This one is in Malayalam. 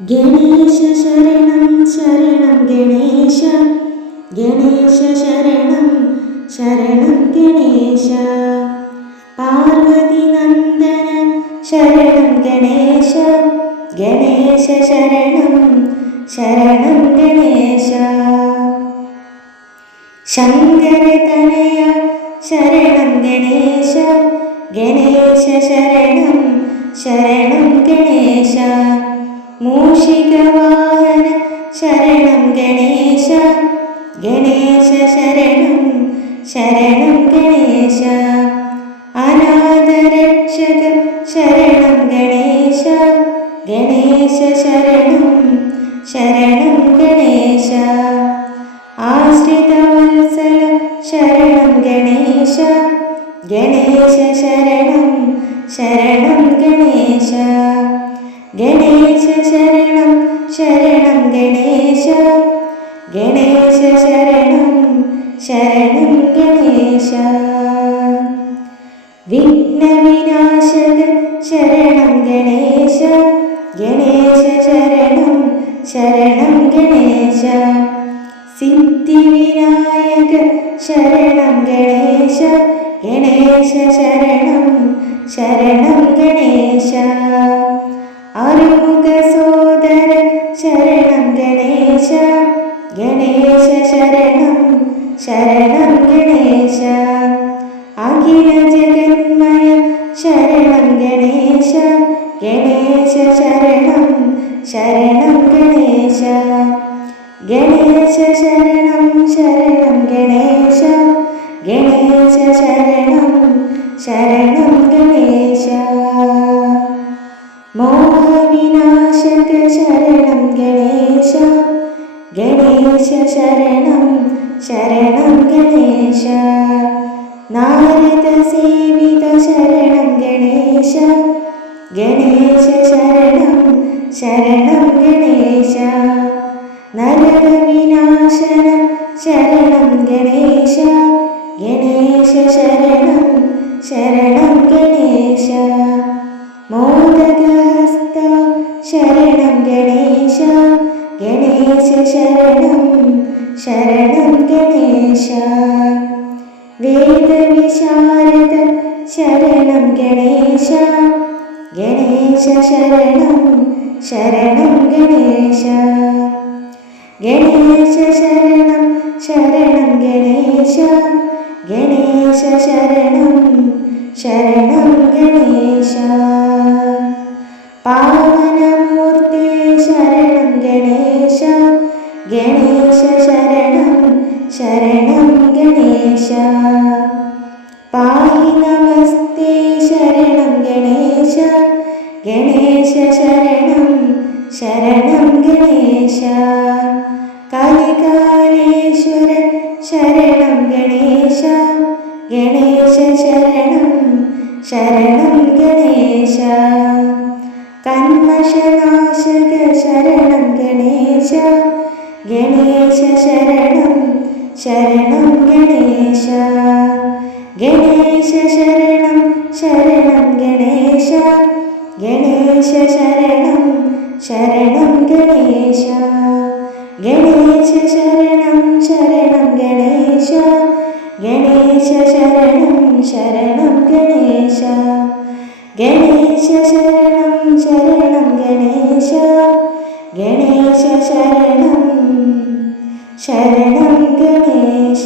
ഗണേശ ശരണം ശരണം ഗണേശ, ഗണേശ ശരണം ശരണം ഗണേശ. പാർവതി നന്ദന ശരണം ഗണേശ, ഗണേശ ശരണം ശരണം ഗണേശ. ശങ്കര തനയ ശരണം ഗണേശ, ഗണേശ ശരണം ശരണം ഗണേശ. മൂഷിക വാഹന ശരണം ഗണേശ, ഗണേശ ശരണം ശരണം ഗണേശ. അനാഥരക്ഷക ശരണം ഗണേശ, ഗണേശ ശരണം ശരണം ഗണേശ. ആശ്രിതവത്സല ശരണം ഗണേശ, ഗണേശ ശരണം ശരണം ഗണേശ. ഗണേശ ശരണം ശരണം ഗണേശ, ഗണേശ ശരണം ശരണം ഗണേശ. വിഘ്നവിനാശക ശരണം ഗണേശ, ഗണേശ ശരണം ശരണം ഗണേശ. സിദ്ധിവിനായക ശരണം ഗണേശ, ഗണേശ ശരണം ശരണം ഗണേശ. അരുമുഖ സോദര ശരണം ഗണേശ, ഗണേശ ശരണം ശരണം ഗണേശ. അഖില ജഗന്മയ ശരണം ഗണേശ, ഗണേശ ശരണം ശരണം ഗണേശ. ഗണേശ ശരണം ശരണം ഗണേശ, ഗണേശ ശരണം ശരണം ഗണേശ. മോഹവിനാശക ശരണം ഗണേശ, ഗണേശ ശരണം ശരണം ഗണേശ. നാരദ സേവിത ശരണം ഗണേശ, ഗണേശ ശരണം ശരണം ഗണേശ. നരകവിനാശന ശരണം ഗണേശ, ഗണേശ ശരണം ശരണം ഗണേശ. മോദകഹസ്ത ശരണം ഗണേശ, ഗണേശ ശരണം ശരണം ഗണേശ. വേദവിശാരദ ശരണം ഗണേശ, ഗണേശ ശരണം ശരണം ഗണേശ. ഗണേശ ശരണം ശരണം ഗണേശ, ഗണേശ ശരണം ശരണം ഗണേശ. പാവനമൂർത്തി ശരണം ഗണേശ, ഗണേശ ശരണം ശരണം ഗണേശ. പാഹി നമസ്തേ ശരണം ഗണേശ, ഗണേശ ശരണം ശരണം ഗണേശ. കലികാലേശ്വര ശരണം ഗണേശ, ഗണേശ ശരണം ശരണം ഗണേശ. കന്മഷനാശക ശരണം ഗണേശ, ഗണേശ ശരണം ശരണം ഗണേശ. ഗണേശ ശരണം ശരണം ഗണേശ, ഗണേശ ശരണം ശരണം ഗണേശ. ഗണേശ ശരണം ശരണം ഗണേശ, ഗണേശ ശരണം ശരണം ഗണേശ. ഗണേശ ശരണം ശരണം ഗണേശ, ഗണേശ ശരണം ശരണം ഗണേശ.